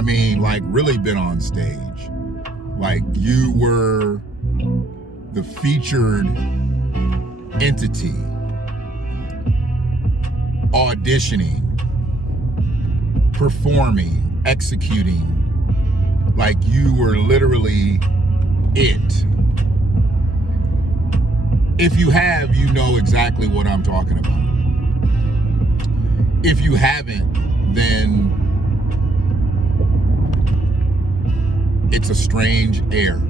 I mean, like really been on stage. Like you were the featured entity auditioning, performing, executing. Like you were literally it. If you have, you know exactly what I'm talking about. If you haven't, then it's a strange air.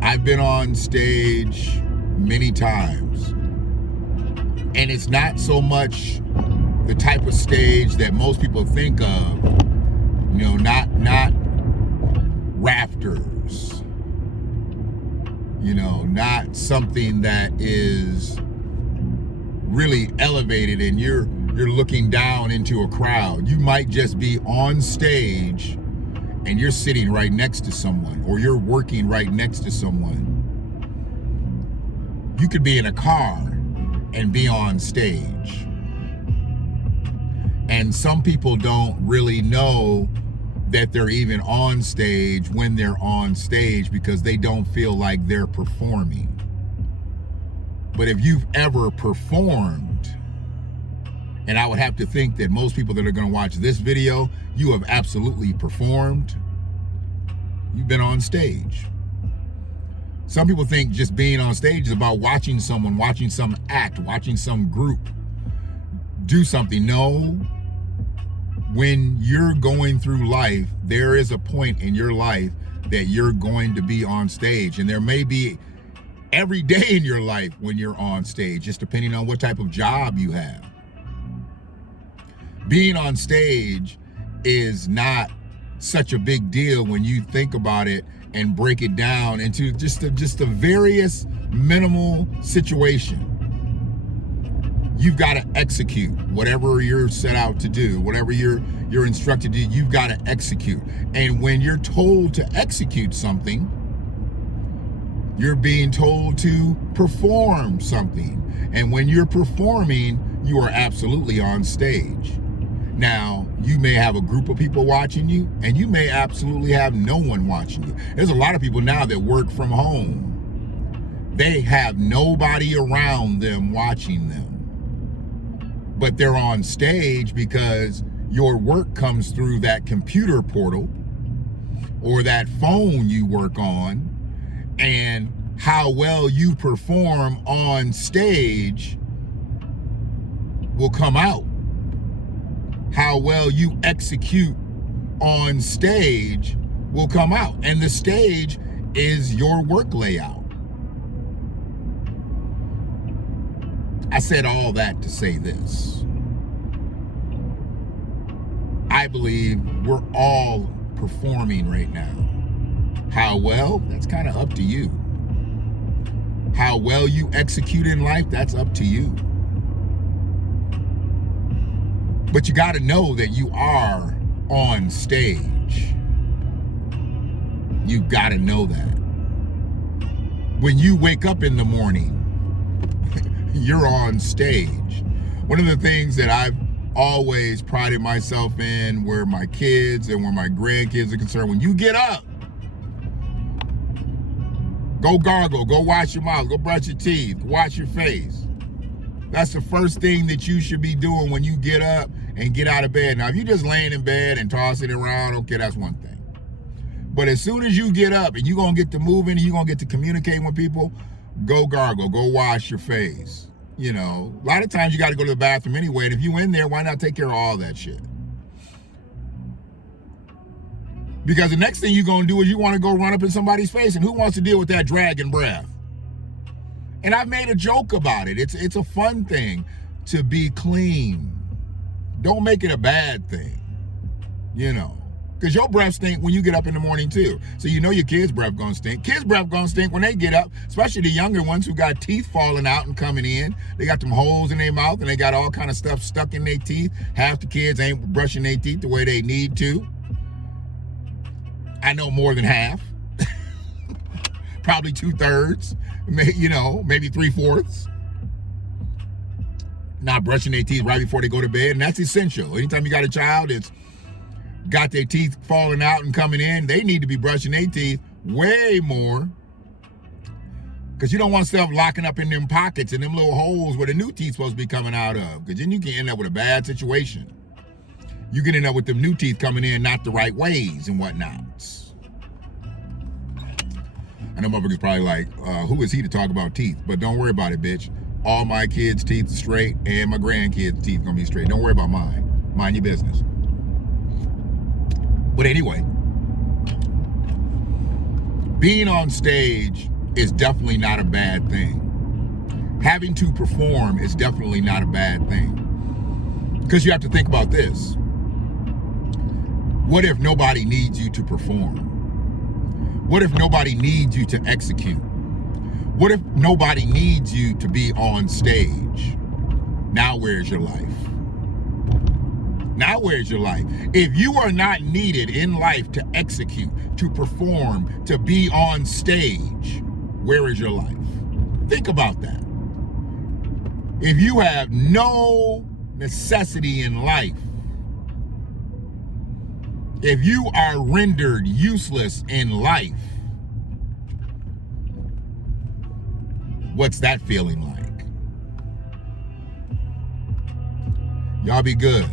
I've been on stage many times, and it's not so much the type of stage that most people think of, you know, not rafters, you know, not something that is really elevated and you're looking down into a crowd. You might just be on stage and you're sitting right next to someone, or you're working right next to someone. You could be in a car and be on stage. And some people don't really know that they're even on stage when they're on stage because they don't feel like they're performing. But if you've ever performed, and I would have to think that most people that are going to watch this video, you have absolutely performed. You've been on stage. Some people think just being on stage is about watching someone, watching some act, watching some group do something. No. When you're going through life, there is a point in your life that you're going to be on stage. And there may be every day in your life when you're on stage, just depending on what type of job you have. Being on stage is not such a big deal when you think about it and break it down into just a various minimal situation. You've got to execute whatever you're set out to do, whatever you're instructed to do, you've got to execute. And when you're told to execute something, you're being told to perform something. And when you're performing, you are absolutely on stage. Now, you may have a group of people watching you, and you may absolutely have no one watching you. There's a lot of people now that work from home. They have nobody around them watching them. But they're on stage because your work comes through that computer portal or that phone you work on, and how well you perform on stage will come out. How well you execute on stage will come out. And the stage is your work layout. I said all that to say this. I believe we're all performing right now. How well? That's kind of up to you. How well you execute in life? That's up to you. But you got to know that you are on stage. You got to know that. When you wake up in the morning, you're on stage. One of the things that I've always prided myself in, where my kids and where my grandkids are concerned, when you get up, go gargle, go wash your mouth, go brush your teeth, wash your face. That's the first thing that you should be doing when you get up and get out of bed. Now, if you're just laying in bed and tossing around, okay, that's one thing. But as soon as you get up and you're going to get to moving and you're going to get to communicating with people, go gargle, go wash your face. You know, a lot of times you got to go to the bathroom anyway. And if you in there, why not take care of all that shit? Because the next thing you're going to do is you want to go run up in somebody's face. And who wants to deal with that dragon breath? And I've made a joke about it. It's a fun thing to be clean. Don't make it a bad thing, you know. Because your breath stink when you get up in the morning too. So you know your kids' breath gonna stink. Kids' breath gonna stink when they get up, especially the younger ones who got teeth falling out and coming in. They got them holes in their mouth and they got all kind of stuff stuck in their teeth. Half the kids ain't brushing their teeth the way they need to. I know more than half. Probably 2/3, you know, maybe 3/4. Not brushing their teeth right before they go to bed, and that's essential. Anytime you got a child, it's got their teeth falling out and coming in, they need to be brushing their teeth way more. Because you don't want stuff locking up in them pockets and them little holes where the new teeth supposed to be coming out of. Because then you can end up with a bad situation. You can end up with them new teeth coming in not the right ways and whatnot. I know motherfuckers probably like, who is he to talk about teeth? But don't worry about it, bitch. All my kids' teeth are straight and my grandkids' teeth gonna be straight. Don't worry about mine. Mind your business. But anyway, being on stage is definitely not a bad thing. Having to perform is definitely not a bad thing. Because you have to think about this. What if nobody needs you to perform? What if nobody needs you to execute? What if nobody needs you to be on stage? Now where's your life? Now where's your life? If you are not needed in life to execute, to perform, to be on stage, where is your life? Think about that. If you have no necessity in life, if you are rendered useless in life, what's that feeling like? Y'all be good.